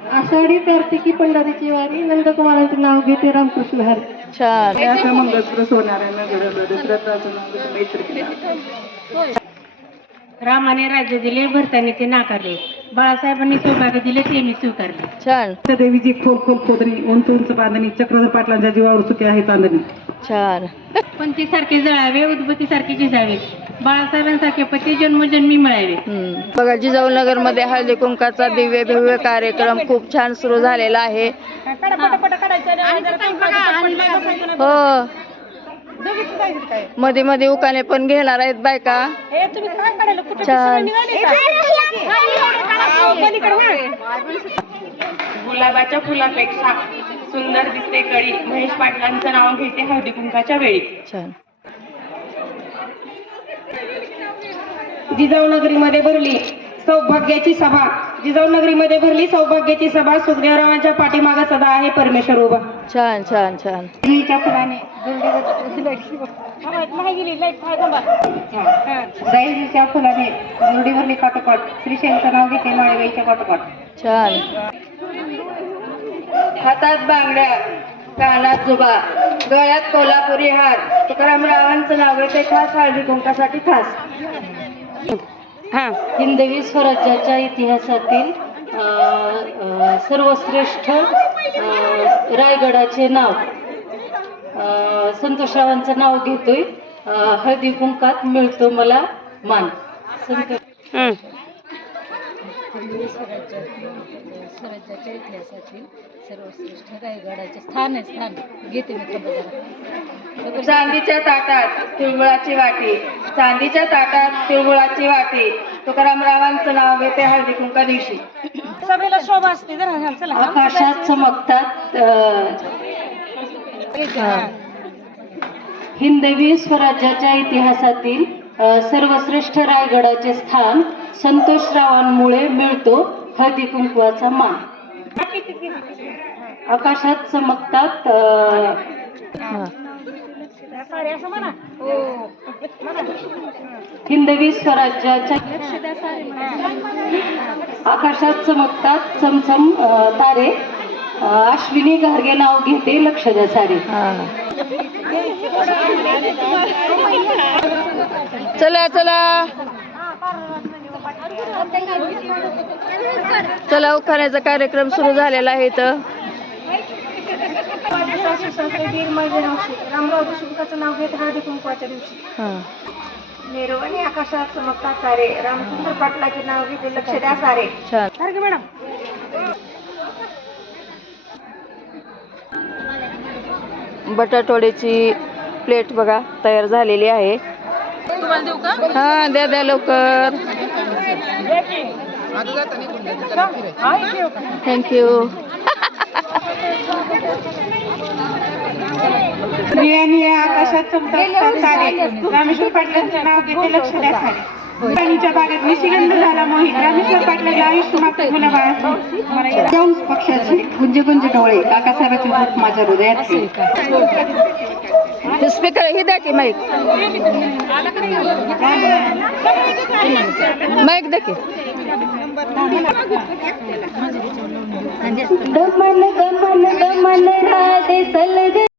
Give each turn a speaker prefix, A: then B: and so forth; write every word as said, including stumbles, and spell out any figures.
A: आषाढी कार्तिकी पंढरीची वारी नंदकुमारांचे नाव घेते रामकृष्ण हरी.
B: छान.
C: असं मंगळसूत्र सोनाऱ्यांना घडवलं दशरथाचं नाव घेते मैत्री.
A: रामाने राज्य दिले भरताने ते नाकारले, बाळासाहेबांनी सौभाग्य दिले ते मी स्वीकारले.
B: छान.
C: देवीची खोल खोल खोदणी उंच उंच बांधणी चक्रधर पाटलांच्या जीवावर सुखी आहे चांदणी.
B: छान.
A: पंथीसारखे जळावे उद्भतीसारखे झिजावे, बाळासाहेबांसारखे पती जन्मजन्मी मिळावे.
B: हम्म. बघा जिजाऊनगर मध्ये हळदी कुंकाचा दिव्य भव्य कार्यक्रम खूप छान सुरू झालेला आहे. हो, मध्ये मध्ये उकाने पण घेणार आहेत बायका. छान.
A: गुलाबाच्या फुलापेक्षा सुंदर दिसते कळी, महेश पाटलांचं नाव घेते हळदी कुंकाच्या वेळी.
B: छान.
A: जिजाऊनगरीमध्ये भरली सौभाग्याची सभा, जिजाऊनगरीमध्ये भरली सौभाग्याची सभा, सुखदेवरावांच्या पाठीमागा सदा आहे परमेश्वर उभा.
B: छान छान छान.
A: जाईच्या फुलाने जोडी भरली काटोकाट, श्रीशैलचं नाव घेते माळेबाईच्या काटोकाट.
B: छान.
A: हातात बांगड्या कानात जुबा, गळ्यात कोल्हापुरी हार, तुकाराम रावांचं नाव घेते खास हळदी कुंकासाठी खास. हिंदवी स्वराज्याच्या इतिहासातील अ, अ, सर्वश्रेष्ठ अ, रायगडाचे नाव अ, संतोषरावांचं नाव घेतोय, अ, हळदी कुंकात मिळतो मला मान. संतोष
D: हिंदवी स्वराज्यात स्वराज्याच्या इतिहासातील सर्वश्रेष्ठ रायगडाचे स्थान आहे स्थान घेते मी खबर.
A: चांदीच्या ताटात तिळगुळाची वाटी, चांदीच्या ताटात तिळगुळाची वाटी, तुकाराम रावांचं नाव घेते हळदी कुंका दिवशी.
D: सभेला शोभा असते जरा चला.
A: आकाशात चमकतात अ, हिंदवी स्वराज्याच्या इतिहासातील अ, सर्वश्रेष्ठ रायगडाचे स्थान संतोषरावांमुळे मिळतो हळदी कुंकवाचा मान. आकाशात चमकतात अ, हिंदवी स्वराज्याच्या आकाशात चमकतात चमचम अ, तारे, अ, अश्विनी घारगे नाव घेते लक्ष द्या सारे.
B: चला चला चला उखाण्याचा कार्यक्रम सुरू झालेला आहे इथं.
A: रामराव देशमुखाचं नाव घेत हळदी कुंकवाच्या दिवशी.
B: हा.
A: निर्वाणी आकाशात चमकतात तारे, रामचंद्र पाटलाचे नाव घेते लक्ष द्या सारे.
B: छान.
A: मॅडम
B: बटाटवड्याची प्लेट बघा तयार झालेली आहे. हा द्या द्या लवकर. थँक्यू.
A: निळ्या आकाशात चमकतात तारे, रामेश्वर पाटलांचं नाव घेते लक्ष द्या सारे. पाणीच्या बागेत निशिगंध झाला मोहित, रामेश्वर पाटलांचे आयुष्य मागतात मुलाबाळाचे. कंस पक्षाचे गुंज गुंज डोळे, काकासाहेबांचे रूप माझ्या हृदयात.
B: स्पीकर हे द्या की माईक माईक द्या की.
A: दमन दमन दमन राधे चल